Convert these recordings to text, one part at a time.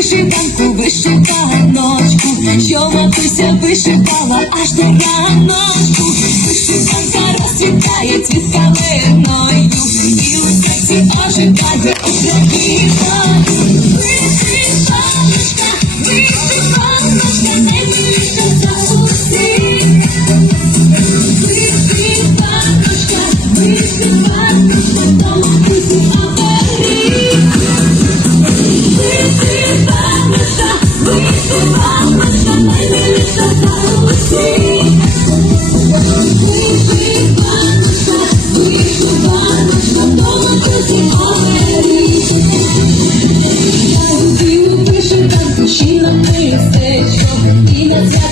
Вишиванку, вишиваночку, що матуся вишивала аж до раночку. Вишиванка розцвітає цвіт калиною, і у серці оживає Україна. Вишиваночка, вишиваночка,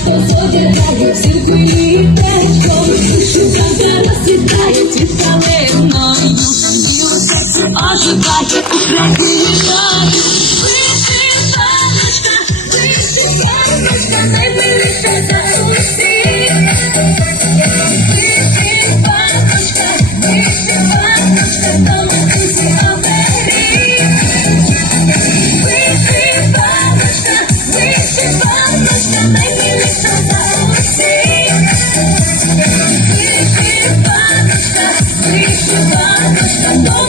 на свято зодягаю взимку літечко. Вишиванка розцвітає цвіт калиною, і у серці оживає Україна. Вишиваночка, вишиваночка, до матусі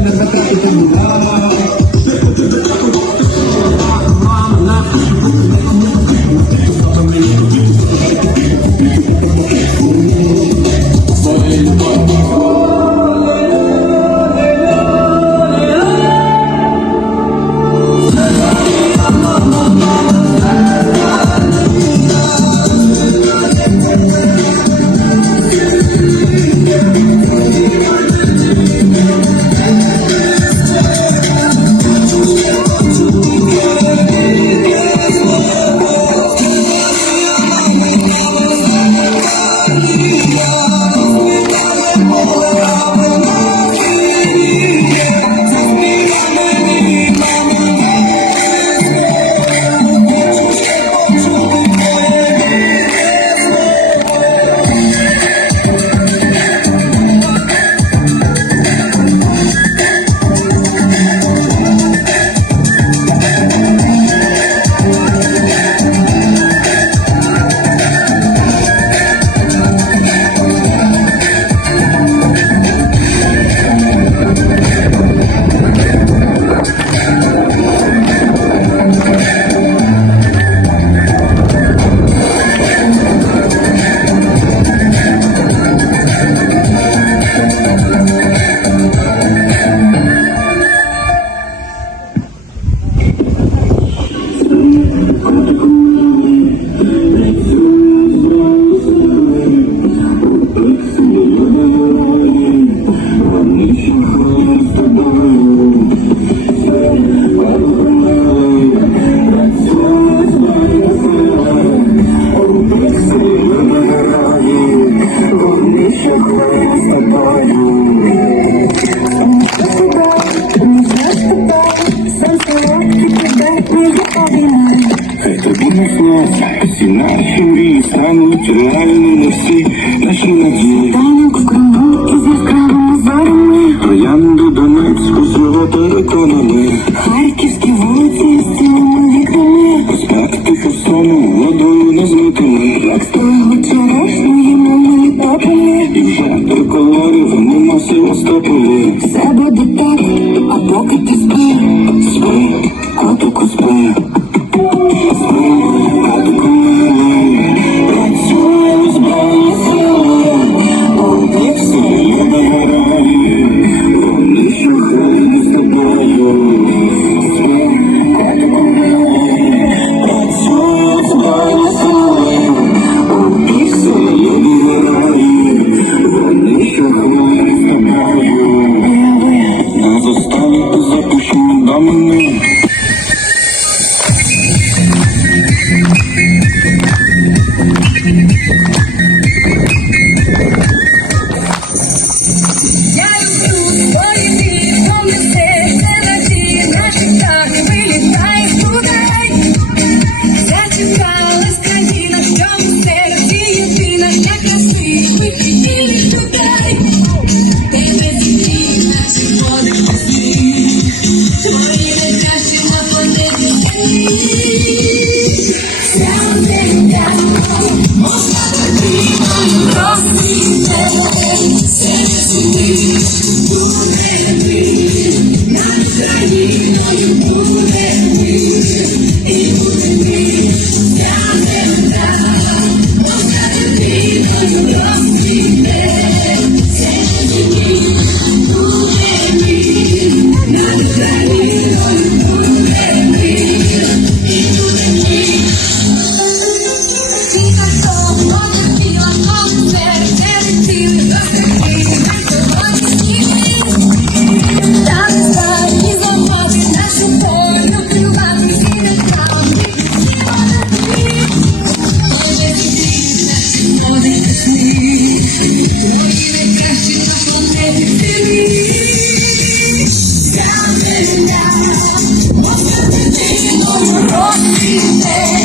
na capital do реальні всі наші надії. Танок в Криму із яскравими зорами. Троянду Донецьку з його переконами. Харківські вулиці з цілими вікнами. Проспект Херсону водою не змитими. Як стояли черешні, милі топами. І вже триколорів нема сілостополі. dizer